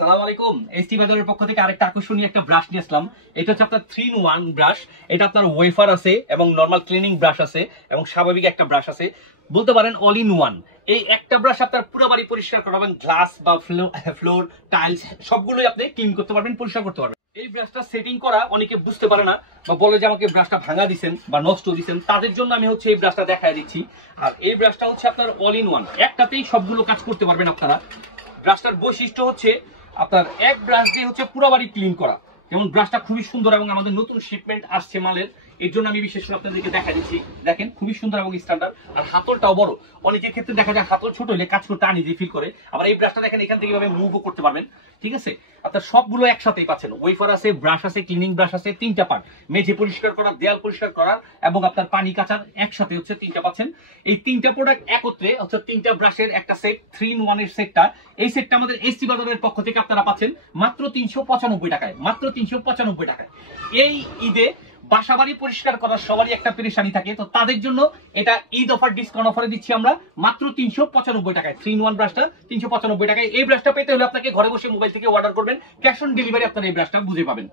আসসালামু আলাইকুম। এসটি বাজারের পক্ষ থেকে আরেকটা আকর্ষণীয় একটা ব্রাশ নিয়ে আসলাম। এটা হচ্ছে আপনার 3-in-1 ব্রাশ। এটা আপনার ওয়েফার আছে এবং নরমাল ক্লিনিং ব্রাশ আছে এবং স্বাভাবিক একটা ব্রাশ আছে, বলতে পারেন অল ইন ওয়ান। এই একটা ব্রাশ আপনার পুরো বাড়ি পরিষ্কার করাবেন, গ্লাস বা ফ্লোর টাইলস সবগুলোই আপনি ক্লিন করতে পারবেন, পরিষ্কার করতে পারবেন। এই ব্রাশটা সেটিং করা অনেকে বুঝতে পারে না বা বলে যে আমাকে ব্রাশটা ভাঙা দিচ্ছেন বা নষ্ট দিচ্ছেন, তাদের জন্য আমি হচ্ছে এই ব্রাশটা দেখায় দিচ্ছি। আর এই ব্রাশটা হচ্ছে আপনার অল ইন ওয়ান, একটাতেই সবগুলো কাজ করতে পারবেন আপনারা। ব্রাশটার বৈশিষ্ট্য হচ্ছে আপনার এক ব্রাশ দিয়ে হচ্ছে পুরো বাড়ি ক্লিন করা। যেমন ব্রাশটা খুবই সুন্দর এবং আমাদের নতুন শিপমেন্ট আসছে মালের, এর জন্য আমি বিশেষ করে আপনাদেরকে দেখা দিচ্ছি। দেখেন খুবই সুন্দর এবং স্ট্যান্ডার্ড, আর হাতলটাও বড়। অনেকের ক্ষেত্রে দেখা যায় হাতল ছোট হলে কাজ করতে আনইজি ফিল করে। আবার এই ব্রাশটা দেখেন এখান থেকে এভাবে মুভও করতে পারবেন, ঠিক আছে। আপনার সবগুলো একসাথেই পাচ্ছেন, ওয়েফার আছে, ব্রাশ আছে, ক্লিনিং ব্রাশ আছে, তিনটা পার্ট, মেঝে পরিষ্কার করার, দেয়াল পরিষ্কার করার এবং আপনার পানি কাচার একসাথে হচ্ছে তিনটা পাচ্ছেন। এই তিনটা প্রোডাক্ট একত্রে হচ্ছে তিনটা ব্রাশের একটা সেট, 3-in-1 এর সেটটা। এই সেটটা আমাদের এসটি বাজারের পক্ষ থেকে আপনারা পাচ্ছেন মাত্র 395 টাকায়, মাত্র 395 টাকায়। এই ঈদে বাসাবাড়ি পরিষ্কার করার সবারই একটা পেরেশানি থাকে, তো তাদের জন্য এটা ঈদ অফার, ডিসকাউন্ট অফারে দিচ্ছি আমরা মাত্র 395 টাকায়। 3-in-1 ব্রাশটা 395 টাকায়। এই ব্রাশটা পেতে হলে আপনাকে ঘরে বসে মোবাইল থেকে অর্ডার করবেন, ক্যাশ অন ডেলিভারি আপনারা এই ব্রাশটা বুঝে পাবেন।